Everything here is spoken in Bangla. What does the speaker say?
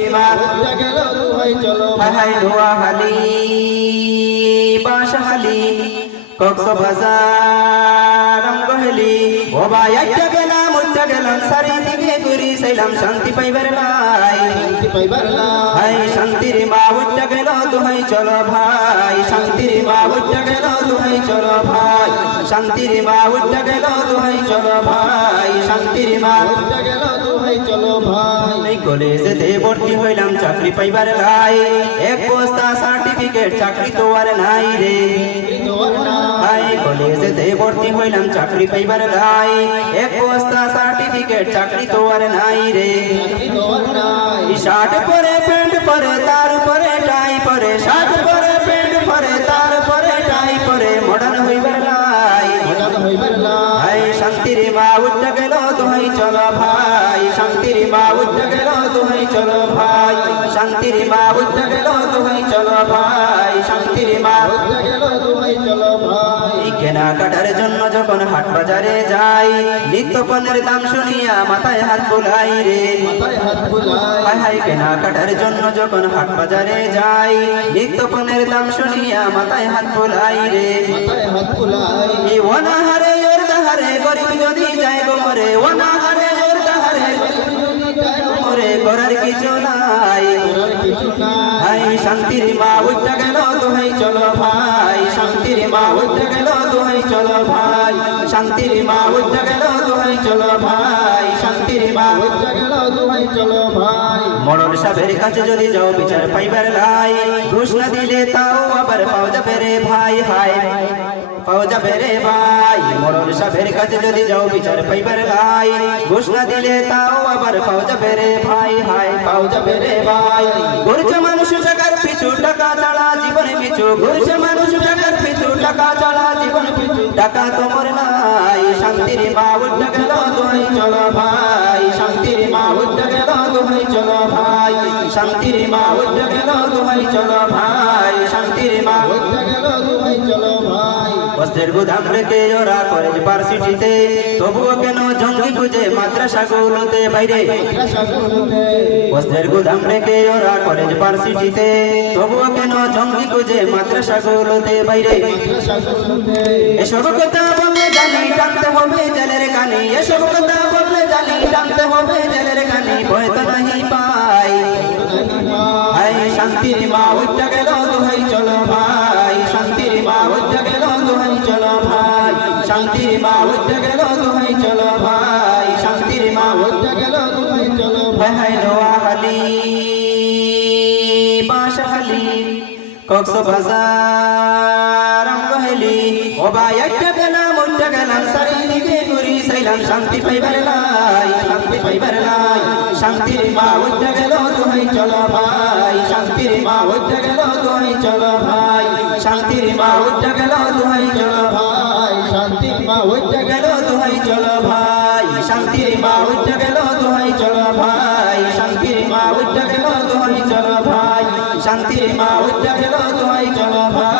শান্তির মা উঠে গেল দোহাই চলো হাই নোয়াখালী বাঁশখালী কক্সবাজার আমগোহালি ও ভাই আইটা গেলাম উঠে গেলাম চারিদিকে ঘুরি চাইলাম শান্তি পাইবার লাই শান্তি পাইবার না হাই শান্তির মা উঠে গেল দোহাই চলো ভাই শান্তির মা উঠে গেল দোহাই চলো ভাই শান্তির মা উঠে গেল দোহাই চলো ভাই শান্তির মা উঠে গেল দোহাই চলো ভাই এই কলেজেতে ভর্তি হইলাম চাকরি পাইবার লাই এক বস্তা সার্টিফিকেট চাকরি তো আর নাই রে হাই কলেজেতে ভর্তি হইলাম চাকরি পাইবার লাই এক বস্তা সার্টিফিকেট চাকরি তো আর নাই রে শার্ট পরে প্যান্ট পরে তার উপরে টাই পরে শার্ট পরে প্যান্ট পরে তার উপরে টাই পরে মডার্ন হইবার লাই হাই শান্তির মা উঠে গেল দোহাই চলো ভাই শান্তির মা উঠে গেল দোহাই চলো ভাই শান্তির মা উঠে গেল দোহাই চলো ভাই শান্তির মা উঠে গেল দোহাই চলো ভাই কেনাকাটার জন্য যখন হাট বাজারে যাই নিত্য পণ্যের দাম শুনিয়া মাথায় হাত বুলাই রে মাথায় হাত বুলাই হাই হাই কেনাকাটার জন্য যখন হাট বাজারে যাই নিত্য পণ্যের দাম শুনিয়া মাথায় হাত বুলাই রে মাথায় হাত বুলাই এই অনাহারে ওর দাহারে গরিব যদি যায় গো মরে অনাহারে ওর দাহারে মরে করার কিছু নাই করার কিছু নাই হাই শান্তির মা উঠে গেল দোহাই চলো ভাই শান্তির মা উঠে গেল দোহাই চলো ভাই শান্তির মা উঠে গেল দোহাই চলো ভাই শান্তির মা উঠে গেল দোহাই চলো ভাই মরণ সাহেবের কাছে যদি যাও বিচার পাইবার লাই ঘুষ না দিলে তাও আবার পাও যাবে রে ভাই হাই পাও যাবে রে ভাই মরণ সাহেবের কাছে যদি যাও বিচার পাইবার লাই ঘুষ না দিলে তাও আবার পাও যাবে রে ভাই হাই পাও যাবে রে ভাই ঘুরছে মানুষ টাকার পিছু টাকা ছাড়া জীবনে পিছু ঘুরছে মানুষ টাকার পিছু টাকা ছাড়া জীবন পিছু টাকা তোমার নাই শান্তির মা উঠে গেল দোহাই চলো ভাই শান্তির মা উঠে গেল দোহাই চলো ভাই শান্তির মা উঠে গেল দোহাই চলো ভাই শান্তির মা উঠে গেল দোহাই চলো ভাই বস্ত্রের গুদাম রেখে ওরা কলেজ ভার্সিটিতে তবুও কেন জঙ্গি খুঁজে মাদ্রাসাগুলোতে বাইরে বস্ত্রের গুদাম রেখে ওরা কলেজ ভার্সিটিতে তবুও কেন জঙ্গি খুঁজে মাদ্রাসাগুলোতে বাইরে এসব কথা বললে জানি টানতে হবে জেলের কানি এসব কথা বললে জানি টানতে হবে জেলের কানি ভয় তো নাহি পাই হাই শান্তির মা উঠে গেল দোহাই চলো ভাই শান্তির মা উঠে গেল দোহাই চলো ভাই শান্তির মা উঠে গেল দোহাই চলো ভাই শান্তির মা উঠে গেল দোহাই চলো ভাই হাই নোয়াখালী বাঁশখালী কক্সবাজার আমগোহালি ও ভাই একটা গেলাম উঠে গেলাম চারিদিকে ঘুরি চাইলাম শান্তি পাইবার লাই শান্তি পাইবার লাই শান্তির মা উঠে গেল দোহাই চলো ভাই শান্তির মা উঠে গেল দোহাই চলো ভাই শান্তির মা উঠে গেল দোহাই চলো ভাই শান্তির মা উঠে গেল দোহাই চলো ভাই শান্তির মা উঠে গেল দোহাই চলো ভাই শান্তির মা উঠে গেল দোহাই চলো ভাই শান্তির মা উঠে গেল দোহাই চলো ভাই